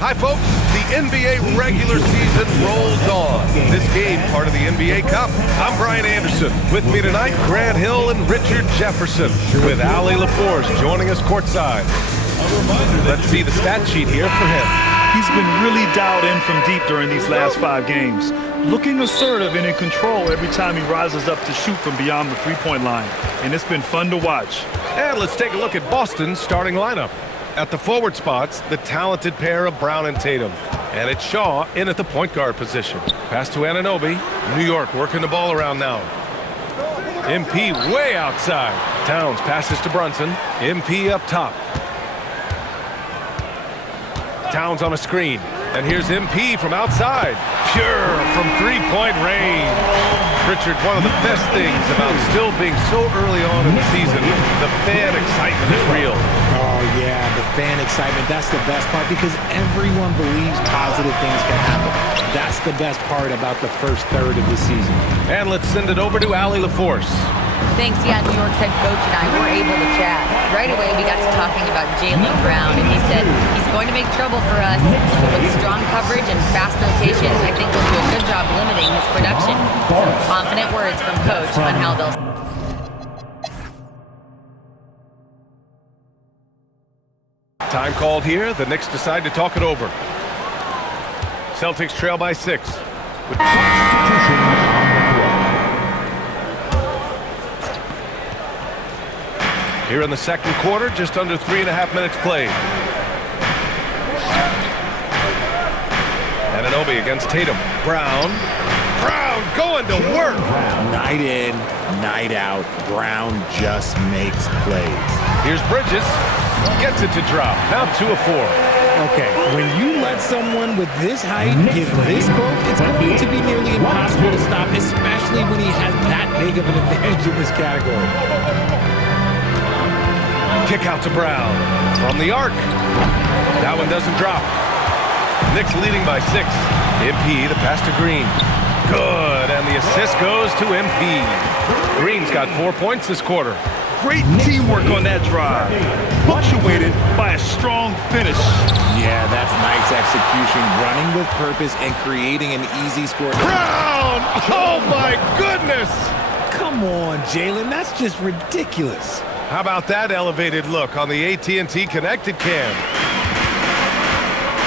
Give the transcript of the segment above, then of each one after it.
Hi, folks. The NBA regular season rolls on. This game, part of the NBA Cup. I'm Brian Anderson. With me tonight, Grant Hill and Richard Jefferson, with Allie LaForce joining us courtside. Let's see the stat sheet here for him. He's been really dialed in from deep during these last 5 games, looking assertive and in control every time he rises up to shoot from beyond the three-point line, and it's been fun to watch. And let's take a look at Boston's starting lineup. At the forward spots, the talented pair of Brown and Tatum. And it's Shaw in at the point guard position. Pass to Anunoby. New York working the ball around now. MP way outside. Towns passes to Brunson. MP up top. Towns on a screen. And here's MP from outside. Pure from three-point range. Richard, one of the best things about still being so early on in the season, the fan excitement is real. Oh, yeah, the fan excitement. That's the best part because everyone believes positive things can happen. That's the best part about the first third of the season. And let's send it over to Allie LaForce. Thanks, yeah, New York's head coach and I were able to chat. Right away, we got to talking about Jaylen Brown, and he said he's going to make trouble for us. With strong coverage and fast rotations, I think we'll do a good job limiting his production. Some confident words from Coach on how they'll... Time called here. The Knicks decide to talk it over. Celtics trail by 6. Here in the second quarter, just under 3.5 minutes played. Anunoby against Tatum. Brown going to work. Night in, night out, Brown just makes plays. Here's Bridges. Gets it to drop. Now 2 of 4. Okay, when you let someone with this height get this close, it's going to be nearly impossible to stop, especially when he has that big of an advantage in this category. Kick out to Brown. From the arc. That one doesn't drop. Knicks leading by 6. MP, the pass to Green. Good, and the assist goes to MP. Green's got 4 points this quarter. Great teamwork on that drive, punctuated by a strong finish. Yeah, that's nice execution, running with purpose and creating an easy score. Brown! Oh, my goodness! Come on, Jaylen, that's just ridiculous. How about that elevated look on the AT&T Connected Cam?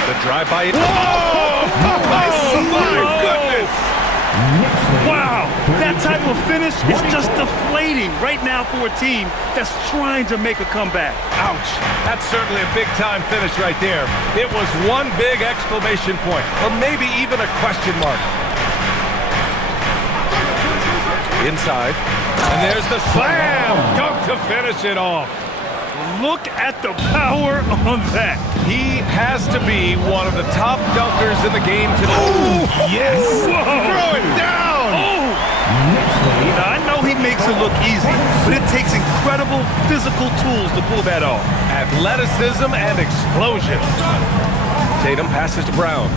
The drive-by... Whoa! Oh, my goodness! Wow, that type of finish is just deflating right now for a team that's trying to make a comeback. Ouch. That's certainly a big-time finish right there. It was one big exclamation point, or maybe even a question mark. Inside. And there's the slam dunk to finish it off. Look at the power on that. He has to be one of the top dunkers in the game today. Oh, yes. Whoa. Throw it down. Oh. Now, I know he makes it look easy, but it takes incredible physical tools to pull that off. Athleticism and explosion. Tatum passes to Brown.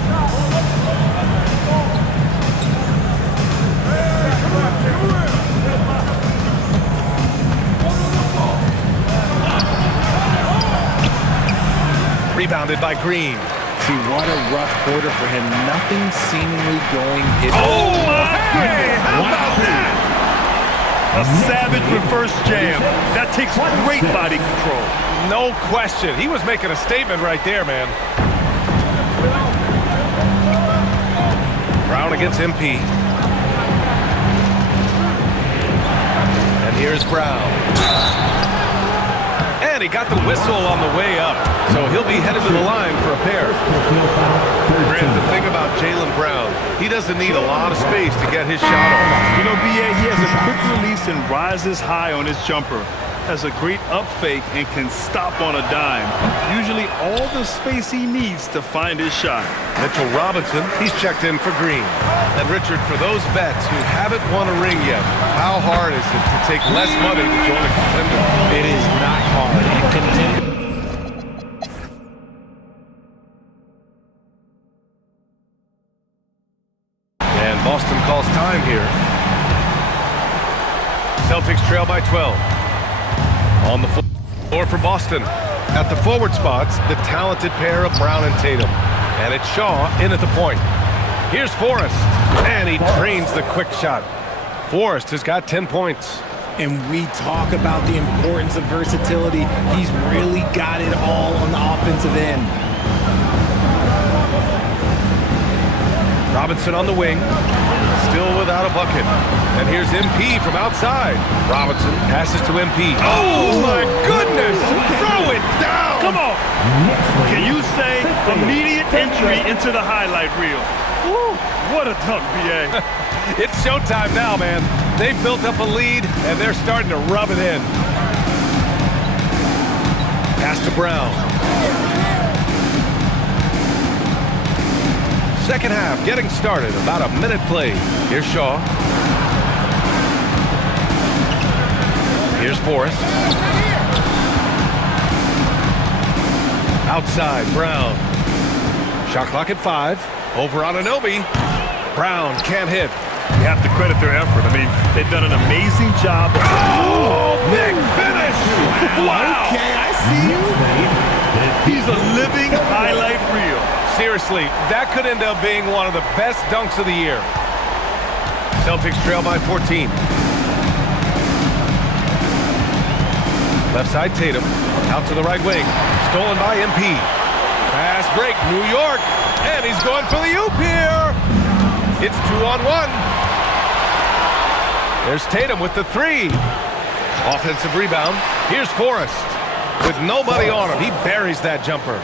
Rebounded by Green. See, what a rough quarter for him. Nothing seemingly going his way. Oh, hey! How about that? A savage reverse jam. That takes great body control. No question. He was making a statement right there, man. Brown against MP. And here's Brown. And he got the whistle on the way up, so he'll be headed to the line for a pair. Grant, the thing about Jaylen Brown, he doesn't need a lot of space to get his shot off. You know, B.A., he has a quick release and rises high on his jumper. Has a great up fake and can stop on a dime. Usually all the space he needs to find his shot. Mitchell Robinson, he's checked in for Green. And Richard, for those vets who haven't won a ring yet, how hard is it to take less money to join a contender? It is not hard. And contender. And Boston calls time here. Celtics trail by 12. On the floor for Boston. At the forward spots, the talented pair of Brown and Tatum. And it's Shaw in at the point. Here's Forrest. And he drains the quick shot. Forrest has got 10 points. And we talk about the importance of versatility. He's really got it all on the offensive end. Robinson on the wing, still without a bucket. And here's MP from outside. Robinson passes to MP. Oh, my goodness! Throw it down! Come on! Can you say immediate entry into the highlight reel? Woo, what a dunk, BA. It's showtime now, man. They've built up a lead, and they're starting to rub it in. Pass to Brown. Second half getting started. About a minute played. Here's Shaw. Here's Forrest. Outside, Brown. Shot clock at 5. Over on Anunoby. Brown can't hit. You have to credit their effort. I mean, they've done an amazing job. Oh, big finish! Wow! Okay, I see you. He's a living highlight reel. Seriously, that could end up being one of the best dunks of the year. Celtics trail by 14. Left side, Tatum. Out to the right wing. Stolen by MP. Fast break, New York. And he's going for the oop here. It's 2-on-1. There's Tatum with the 3. Offensive rebound. Here's Forrest. With nobody on him, he buries that jumper.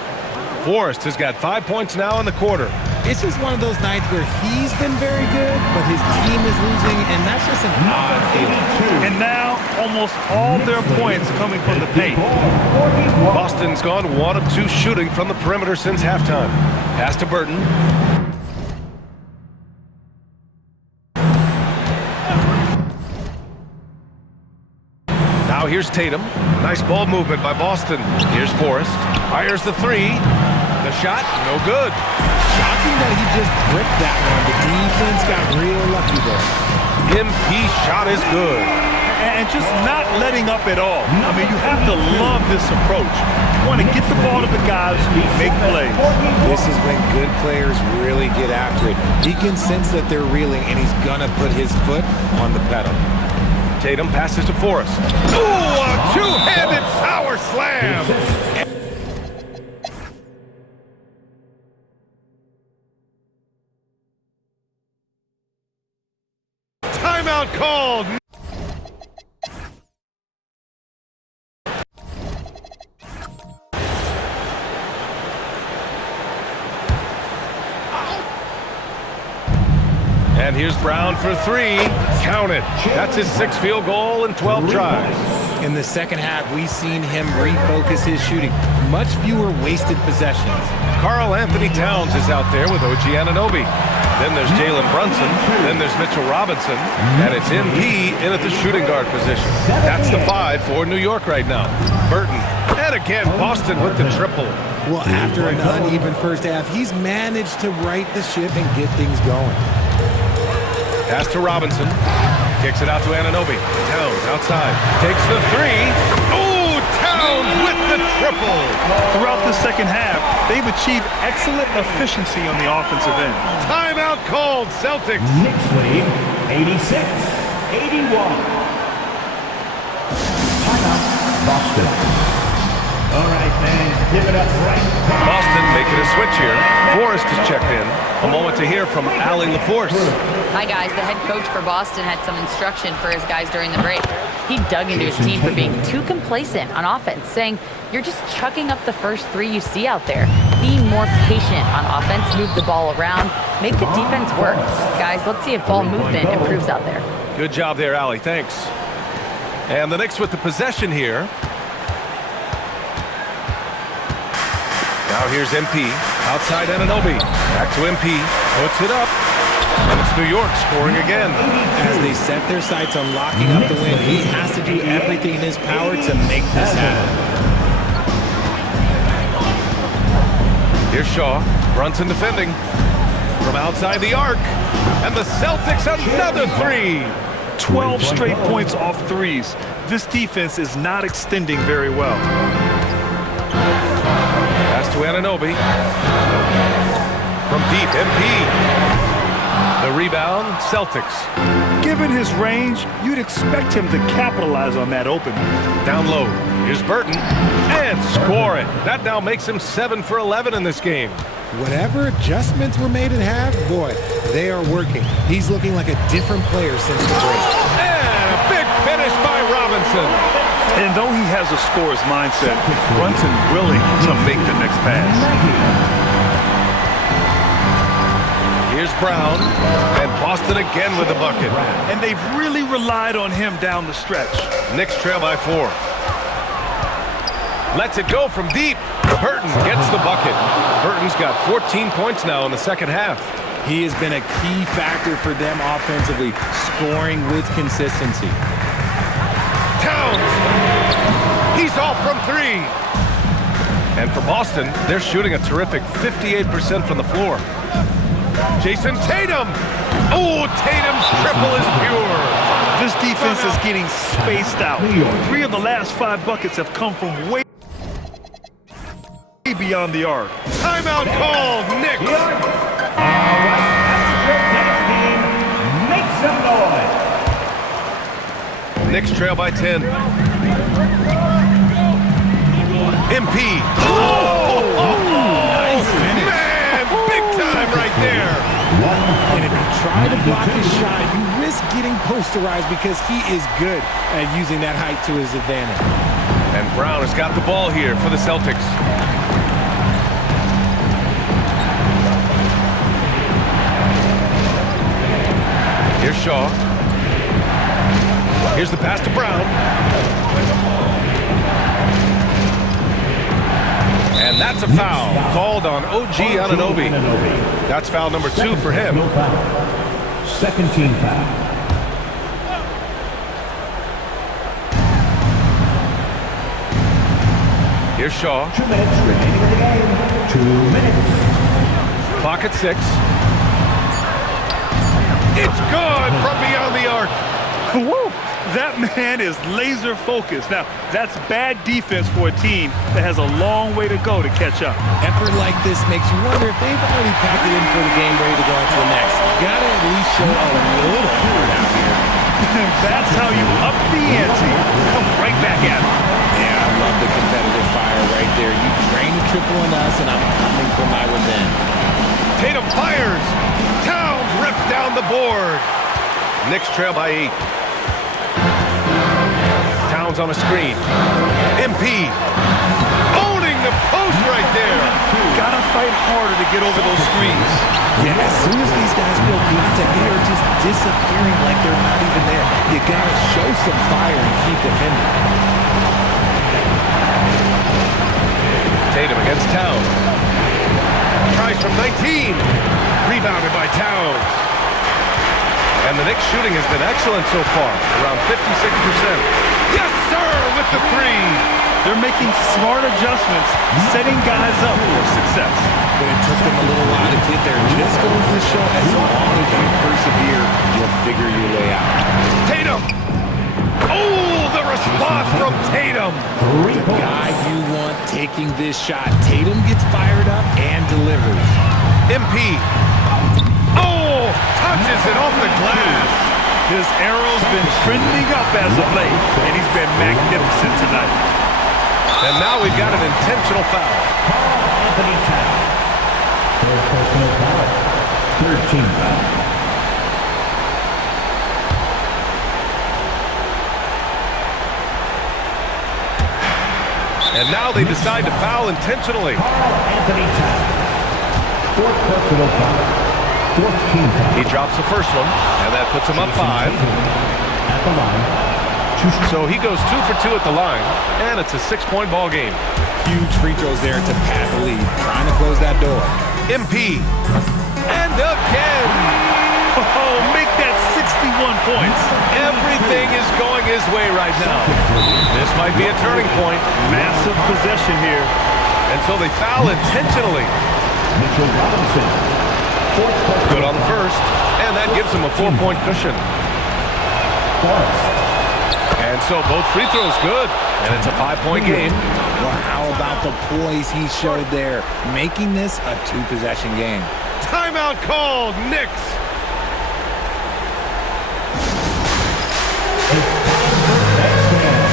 Forrest has got 5 points now in the quarter. It's just one of those nights where he's been very good, but his team is losing, and that's just an odd feeling. And now, almost all their points coming from the paint. Boston's gone 1 of 2 shooting from the perimeter since halftime. Pass to Burton. Now here's Tatum. Nice ball movement by Boston. Here's Forrest. Fires the 3. The shot, no good. Shocking that he just bricked that one. The defense got real lucky there. MP shot is good. And just not letting up at all. I mean, you have to love this approach. You want to get the ball to the guys who make plays. This is when good players really get after it. He can sense that they're reeling, and he's going to put his foot on the pedal. Tatum passes to Forrest. Ooh, a two-handed power slam! Timeout called! And here's Brown for 3. Count it. That's his 6th field goal in 12 tries. In the second half, we've seen him refocus his shooting. Much fewer wasted possessions. Karl Anthony Towns is out there with OG Anunoby. Then there's Jalen Brunson. Then there's Mitchell Robinson. And it's MP in at the shooting guard position. That's the 5 for New York right now. Burton. And again, Boston with the triple. Well, after an uneven first half, he's managed to right the ship and get things going. Pass to Robinson. Kicks it out to Anunoby. Towns outside. Takes the 3. Oh, Towns with the triple. Throughout the second half, they've achieved excellent efficiency on the offensive end. Timeout called, Celtics. Knicks lead 86-81. Timeout, Boston. All right, fans, give it up right. Boston making a switch here. Forrest is checked in. A moment to hear from Allie LaForce. Hi, guys. The head coach for Boston had some instruction for his guys during the break. He dug into his team for being too complacent on offense, saying, you're just chucking up the first 3 you see out there. Be more patient on offense, move the ball around, make the defense work. Guys, let's see if ball movement improves out there. Good job there, Allie. Thanks. And the Knicks with the possession here. Now here's MP. Outside Anunoby. Back to MP. Puts it up. And it's New York scoring again. As they set their sights on locking up the win, he has to do everything in his power to make this happen. Here's Shaw. Brunson defending. From outside the arc. And the Celtics another 3. 12 straight points off threes. This defense is not extending very well. Pass to Anunoby. From deep, MP. The rebound, Celtics. Given his range, you'd expect him to capitalize on that opening. Down low. Here's Burton. And score it. That now makes him 7 for 11 in this game. Whatever adjustments were made at half, boy, they are working. He's looking like a different player since the break. And a big finish by Robinson. And though he has a scorer's mindset, Brunson willing to make the next pass. Here's Brown, and Boston again with the bucket. And they've really relied on him down the stretch. Knicks trail by 4. Lets it go from deep. Burton gets the bucket. Burton's got 14 points now in the second half. He has been a key factor for them offensively, scoring with consistency. Towns! He's off from 3. And for Boston, they're shooting a terrific 58% from the floor. Jason Tatum. Oh, Tatum's triple is pure. This defense is getting spaced out. 3 of the last 5 buckets have come from way beyond the arc. Timeout called, Knicks. Make some noise. Knicks trail by 10. MP. Oh, Nice finish. Man, big time right there. And if you try to block his shot, you risk getting posterized because he is good at using that height to his advantage. And Brown has got the ball here for the Celtics. Here's Shaw. Here's the pass to Brown. And that's a foul called on OG Anunoby. That's foul number 2 for him. Second team foul. Here's Shaw. 2 minutes remaining in the game. 2 minutes. Clock at 6. It's good from beyond the arc. Woo! That man is laser focused. Now, that's bad defense for a team that has a long way to go to catch up. Effort like this makes you wonder if they've already packed it in for the game ready to go on to the next. You gotta at least show a little effort out here. That's how you up the ante. Come right back at it. Yeah, I love the competitive fire right there. You drain a triple on us, and I'm coming for my revenge. Tatum fires. Towns rips down the board. Knicks trail by 8. Towns on a screen. MP owning the post right there. Gotta fight harder to get over those screens. Yeah, as soon as these guys feel contact, they are just disappearing like they're not even there. You gotta show some fire and keep defending. Tatum against Towns. Tries from 19. Rebounded by Towns. And the Knicks shooting has been excellent so far, around 56%. Yes, sir, with the 3. They're making smart adjustments, setting guys up for success. But it took them a little while to get there. Just goes to show as long as you persevere, you'll figure your way out. Tatum. Oh, the response from Tatum. The guy you want taking this shot. Tatum gets fired up and delivers. MP. Oh, touches it off the glass. His arrow's been trending up as of late, and he's been magnificent tonight. And now we've got an intentional foul. Anthony Towns. Third personal foul. Third team foul. And now they decide to foul intentionally. Anthony Towns. Fourth personal foul. Fourth team foul. He drops the first one, and that puts him up 5. At the line. So he goes 2 for 2 at the line, and it's a 6-point ball game. Huge free throws there to pad the lead. Trying to close that door. MP. And again. Oh, make that 61 points. Everything is going his way right now. This might be a turning point. Massive possession here. And so they foul intentionally. Mitchell Robinson. Good on the first, and that gives him a 4-point cushion. Forrest. And so both free throws good, and it's a 5-point game. Well, how about the poise he showed there, making this a two-possession game? Timeout called, Knicks. It's time for the next game.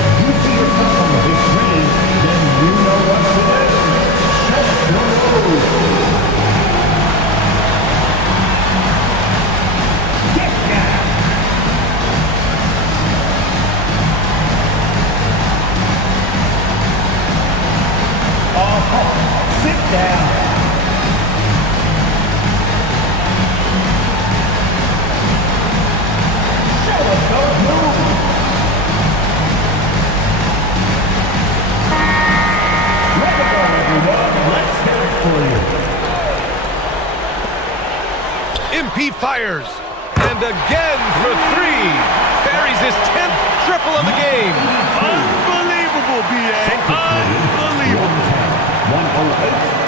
If you see yourself on the big screen, then you know what to do. Set your rules. Get down. Sit down. Show us those moves. Let it go, everyone. Let's hear it for you. MP fires. And again for three. Buries his 10th triple of the game. Unbelievable, B.A. Unbelievable. 108.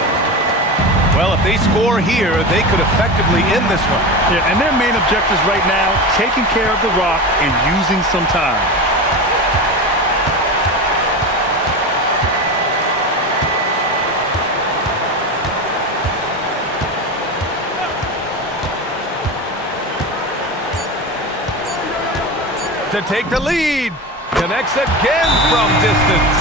Well, if they score here, they could effectively end this one. Yeah, and their main objectives right now, taking care of the rock and using some time. To take the lead. Connects again from distance.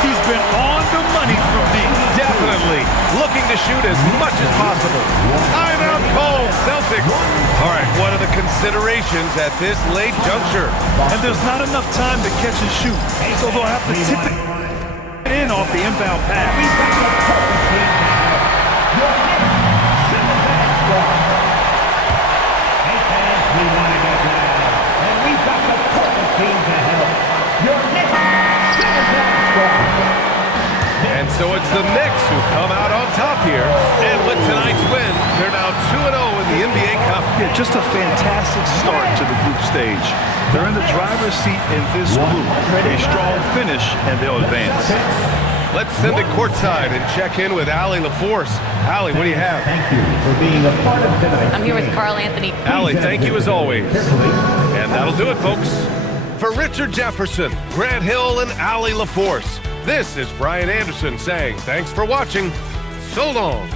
He's been on the money from deep. Definitely looking to shoot as much as possible. Timeout called, Celtics. All right, what are the considerations at this late juncture? And there's not enough time to catch and shoot, so they'll have to tip it in off the inbound pass. Hey fans, we want to get down, and we've got the perfect team to help. Your Knicks Centerville Squad. And so it's the Knicks who come out on top here. And with tonight's win, they're now 2-0 in the NBA Cup. Yeah, just a fantastic start to the group stage. They're in the driver's seat in this group. A strong finish, and they'll advance. Let's send it courtside and check in with Allie LaForce. Allie, what do you have? Thank you for being a part of tonight's I'm here with game. Carl Anthony. Allie, thank you as always. Carefully. And that'll do it, folks. For Richard Jefferson, Grant Hill, and Allie LaForce, this is Brian Anderson saying thanks for watching. So long.